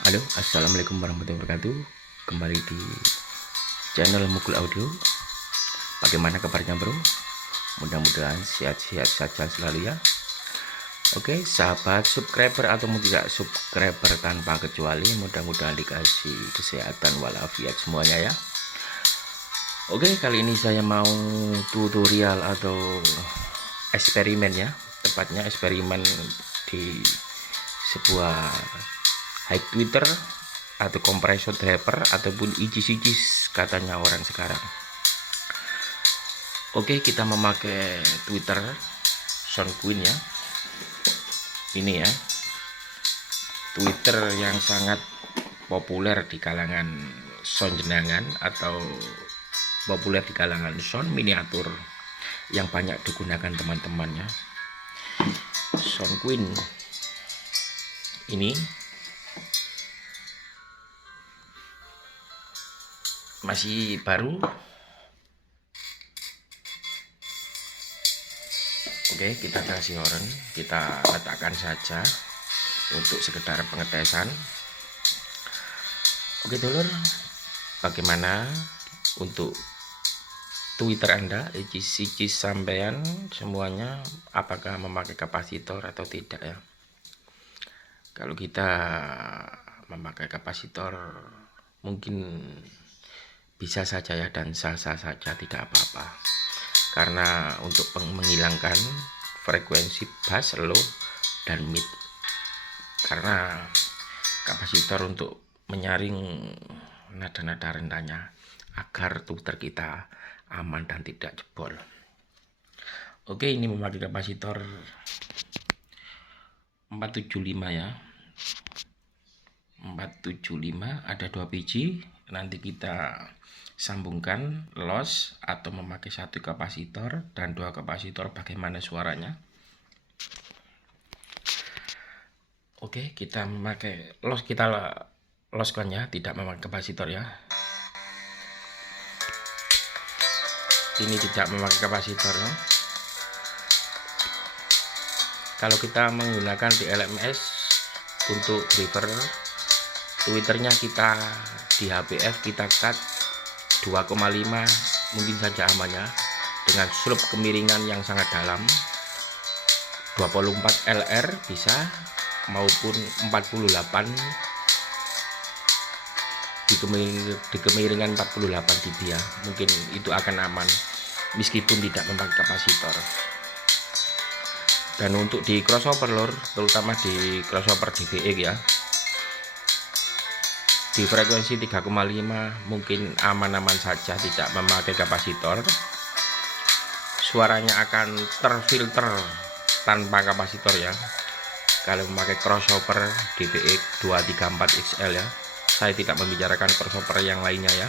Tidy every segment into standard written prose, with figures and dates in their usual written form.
Halo, assalamualaikum warahmatullahi wabarakatuh. Kembali di channel Mukul Audio. Bagaimana kabarnya bro? Mudah-mudahan sehat-sehat saja selalu ya. Oke, sahabat subscriber atau tidak subscriber tanpa kecuali, mudah-mudahan dikasih kesehatan walafiat semuanya ya. Oke, kali ini saya mau tutorial atau eksperimen ya, tepatnya eksperimen di sebuah high Twitter atau kompresor driver ataupun IGS katanya orang sekarang. Oke, kita memakai Twitter SoundQueen ya. Ini ya, Twitter yang sangat populer di kalangan sound jenengan atau populer di kalangan sound miniatur yang banyak digunakan teman-temannya. SoundQueen ini masih baru. Oke, kita kasih horn, kita letakkan saja untuk sekedar pengetesan. Oke dulur, bagaimana untuk Twitter Anda, IGS sampean semuanya, apakah memakai kapasitor atau tidak ya? Kalau kita memakai kapasitor mungkin bisa saja ya, dan sah-sah saja, tidak apa-apa, karena untuk menghilangkan frekuensi bass, low, dan mid, karena kapasitor untuk menyaring nada-nada rendahnya agar Twitter kita aman dan tidak jebol. Oke, ini memakai kapasitor 475 ya, 475, ada 2 biji. Nanti kita sambungkan loss atau memakai satu kapasitor dan 2 kapasitor, bagaimana suaranya. Oke, kita memakai loss, kita losskan ya, tidak memakai kapasitor ya. Ini tidak memakai kapasitor ya. Kalau kita menggunakan di LMS untuk driver Twitternya, kita di HPF kita cut 2,5 mungkin saja amannya, dengan slope kemiringan yang sangat dalam 24 LR bisa, maupun 48 di kemiringan 48 dB ya, mungkin itu akan aman meskipun tidak memakai kapasitor. Dan untuk di crossover lor, terutama di crossover DBX ya, di frekuensi 3,5 mungkin aman-aman saja, tidak memakai kapasitor. Suaranya akan terfilter tanpa kapasitor ya, kalau memakai crossover DBX 234 XL ya. Saya tidak membicarakan crossover yang lainnya ya.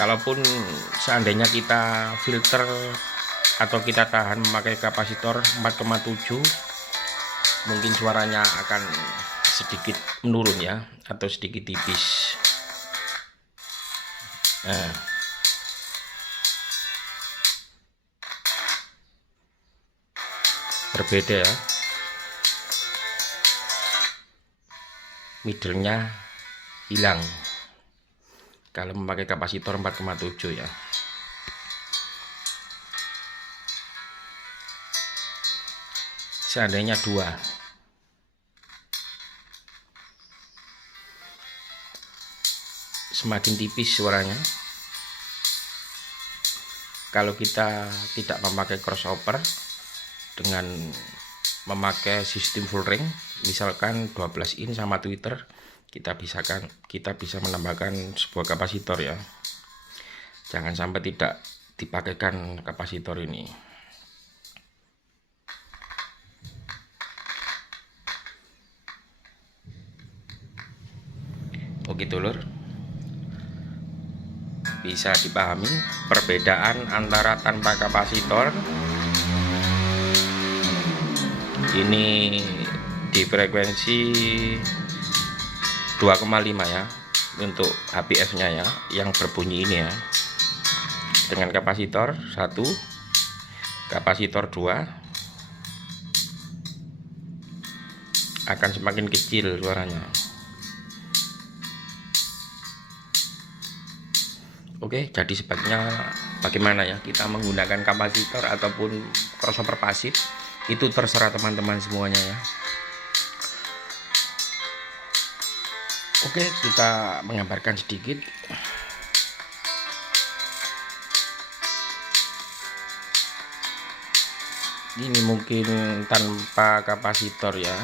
Kalaupun seandainya kita filter atau kita tahan memakai kapasitor 4,7, mungkin suaranya akan sedikit menurun ya, atau sedikit tipis. Nah, berbeda ya, middle-nya hilang kalau memakai kapasitor 4,7 ya. Seandainya 2, semakin tipis suaranya. Kalau kita tidak memakai crossover dengan memakai sistem full ring, misalkan 12 in sama Twitter, kita bisa menambahkan sebuah kapasitor ya. Jangan sampai tidak dipakaikan kapasitor ini. Oke dulur, bisa dipahami perbedaan antara tanpa kapasitor. Ini di frekuensi 2,5 ya, untuk HPF nya ya, yang berbunyi ini ya, dengan kapasitor 1, kapasitor 2, akan semakin kecil suaranya. Oke, jadi sebaiknya bagaimana ya kita menggunakan kapasitor ataupun crossover pasif, itu terserah teman-teman semuanya ya. Oke, kita menggambarkan sedikit. Ini mungkin tanpa kapasitor ya,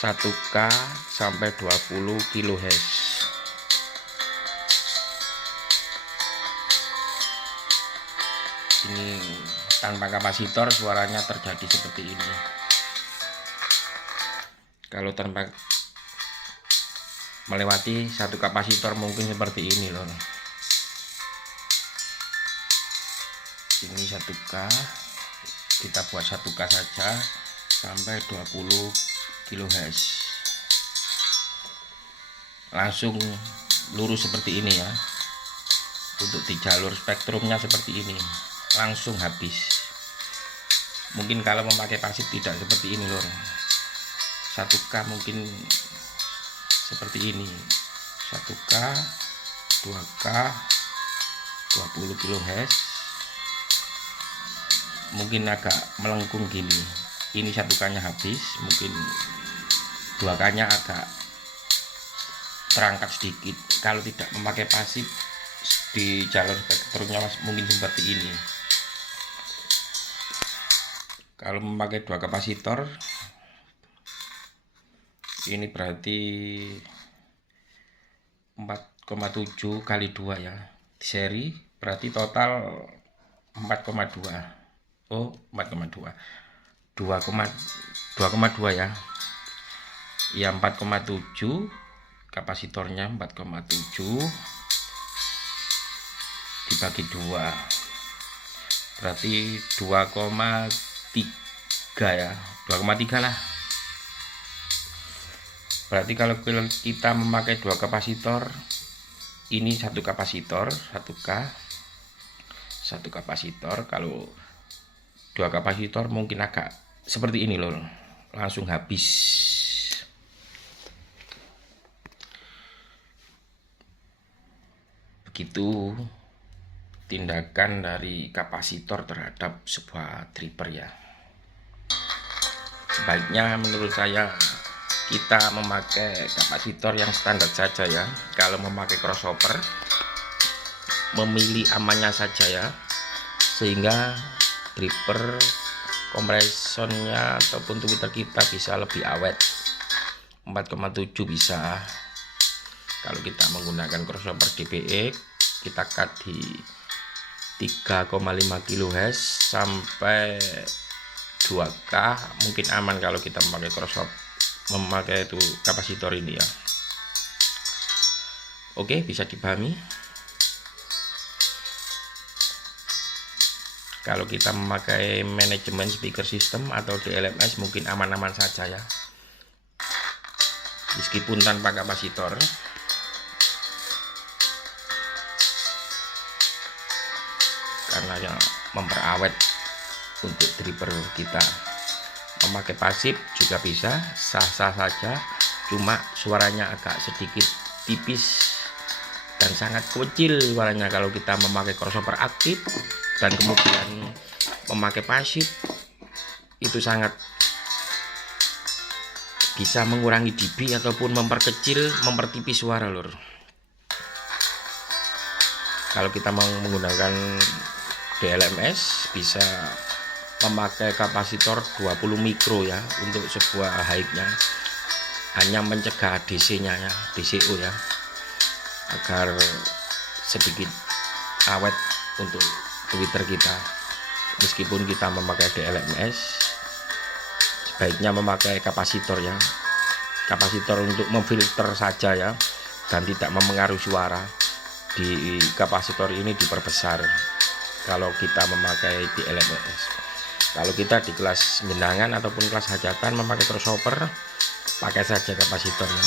1K sampai 20 kHz. Ini tanpa kapasitor suaranya terjadi seperti ini. Kalau tanpa melewati satu kapasitor mungkin seperti ini loh. Ini 1K, kita buat 1K saja sampai 20 kHz, langsung lurus seperti ini ya. Untuk di jalur spektrumnya seperti ini, langsung habis. Mungkin kalau memakai pasif tidak seperti ini loh. 1K mungkin seperti ini, 1K, 2K, 20 kHz, mungkin agak melengkung gini. Ini 1K nya habis, mungkin 2K nya agak terangkat sedikit. Kalau tidak memakai pasif di jalur spektrumnya mungkin seperti ini. Kalau memakai 2 kapasitor ini berarti 4,7 kali 2 ya, seri berarti total 4,2. Oh, 4,2, 2,2 ya. Ya 4,7, kapasitornya 4,7 dibagi 2 berarti 2,3 ya, 2,3 lah. Berarti kalau kita memakai 2 kapasitor, ini 1 kapasitor 1K, 1 kapasitor. Kalau 2 kapasitor mungkin agak seperti ini loh, langsung habis. Begitu tindakan dari kapasitor terhadap sebuah tripper ya. Sebaiknya menurut saya kita memakai kapasitor yang standar saja ya. Kalau memakai crossover, memilih amannya saja ya, sehingga tripper kompresornya ataupun tweeter kita bisa lebih awet. 4,7 bisa. Kalau kita menggunakan crossover DBX, kita cut di 3,5 kHz sampai 2K mungkin aman kalau kita memakai crossover, memakai itu kapasitor ini ya. Oke, bisa dipahami. Kalau kita memakai manajemen speaker system atau DLMS mungkin aman-aman saja ya, meskipun tanpa kapasitor. Karena yang memperawet untuk tripper kita. Memakai pasif juga bisa, sah-sah saja, cuma suaranya agak sedikit tipis dan sangat kecil suaranya kalau kita memakai crossover aktif. Dan kemudian memakai pasif itu sangat bisa mengurangi dB ataupun memperkecil, mempertipis suara lur. Kalau kita mau menggunakan DLMS bisa memakai kapasitor 20 mikro ya untuk sebuah hype-nya, hanya mencegah DC-nya ya, DCO ya, agar sedikit awet untuk tweeter kita. Meskipun kita memakai DLMS, sebaiknya memakai kapasitor ya, kapasitor untuk memfilter saja ya, dan tidak memengaruhi suara. Di kapasitor ini diperbesar kalau kita memakai DLMS. Kalau kita di kelas genangan ataupun kelas hajatan memakai crossover, pakai saja kapasitornya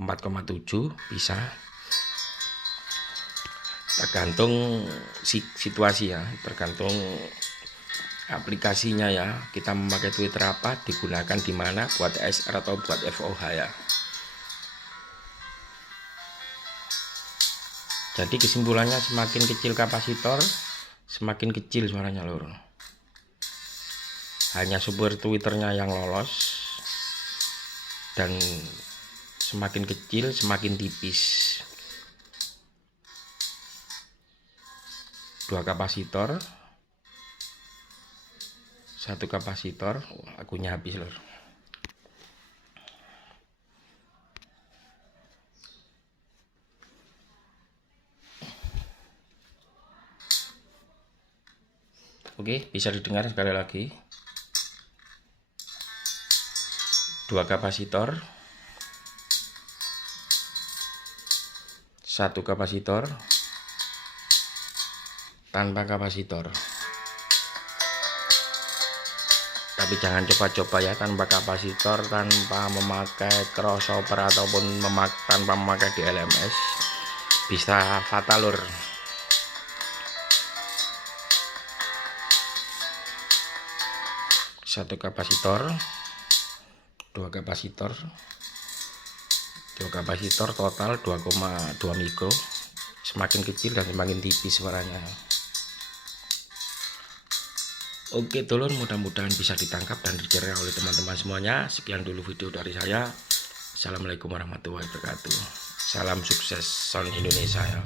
4,7 bisa. Tergantung situasi ya, tergantung aplikasinya ya, kita memakai Twitter apa, digunakan di mana, buat SR atau buat FOH ya. Jadi kesimpulannya, semakin kecil kapasitor semakin kecil suaranya lur. Hanya sumber Twitternya yang lolos, dan semakin kecil semakin tipis. 2 kapasitor, 1 kapasitor, akunya habis lur. Oke, bisa didengar sekali lagi. 2 kapasitor, 1 kapasitor, tanpa kapasitor. Tapi jangan coba-coba ya tanpa kapasitor, tanpa memakai crossover ataupun tanpa memakai DLMS, bisa fatal lur. 1 kapasitor, 2 kapasitor, 2 kapasitor total 2,2 mikro. Semakin kecil dan semakin tipis suaranya. Oke dulur, mudah-mudahan bisa ditangkap dan dicerna oleh teman-teman semuanya. Sekian dulu video dari saya. Assalamualaikum warahmatullahi wabarakatuh. Salam sukses Sound Indonesia ya.